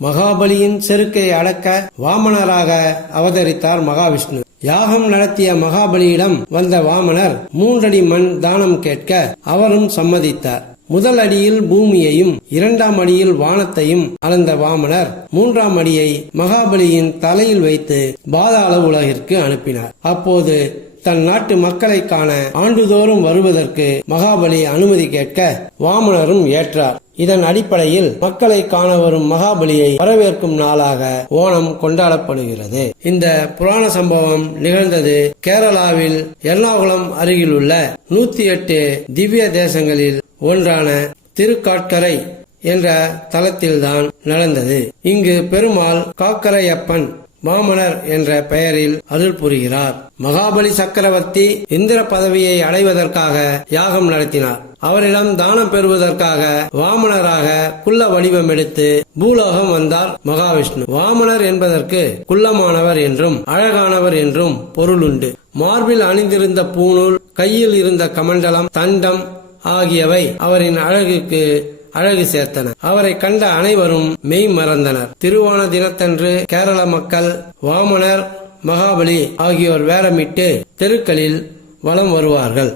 மகாபலியின் செருக்கை அடக்க வாமனராக அவதரித்தார் மகாவிஷ்ணு. யாகம் நடத்திய மகாபலியிடம் வந்த வாமனர் 3 அடி மண் தானம் கேட்க அவரும் சம்மதித்தார். முதல் அடியில் பூமியையும் 2ஆம் அடியில் வானத்தையும் அளந்த வாமனர் 3ஆம் அடியை மகாபலியின் தலையில் வைத்து பாதாள உலகிற்கு அனுப்பினார். அப்போது தன் நாட்டு மக்களை காண ஆண்டுதோறும் வருவதற்கு மகாபலி அனுமதி கேட்க வாமனரும் ஏற்றார். இதன் அடிப்படையில் மக்களை காண வரும் மகாபலியை வரவேற்கும் நாளாக ஓணம் கொண்டாடப்படுகிறது. இந்த புராண சம்பவம் நிகழ்ந்தது கேரளாவில் எர்ணாகுளம் அருகிலுள்ள 108 திவ்ய தேசங்களில் ஒன்றான திருக்காட்கரை என்ற தலத்தில்தான் நடந்தது. இங்கு பெருமாள் காக்கரையப்பன் வாமனர் என்ற பெயரில் அருள் புரிகிறார். மகாபலி சக்கரவர்த்தி இந்திர பதவியை அடைவதற்காக யாகம் நடத்தினார். அவரிடம் தானம் பெறுவதற்காக வாமனராக குள்ள வடிவம் எடுத்து பூலோகம் வந்தார் மகாவிஷ்ணு. வாமனர் என்பதற்கு குள்ளமானவர் என்றும் அழகானவர் என்றும் பொருளுண்டு. மார்பில் அணிந்திருந்த பூணூல், கையில் இருந்த கமண்டலம், தண்டம் ஆகியவை அவரின் அழகுக்கு அழகு சேர்த்தன. அவரை கண்ட அனைவரும் மெய் மறந்தனர். திருவோண தினத்தன்று கேரள மக்கள் வாமனர், மகாபலி ஆகியோர் வேடமிட்டு தெருக்களில் வலம் வருவார்கள்.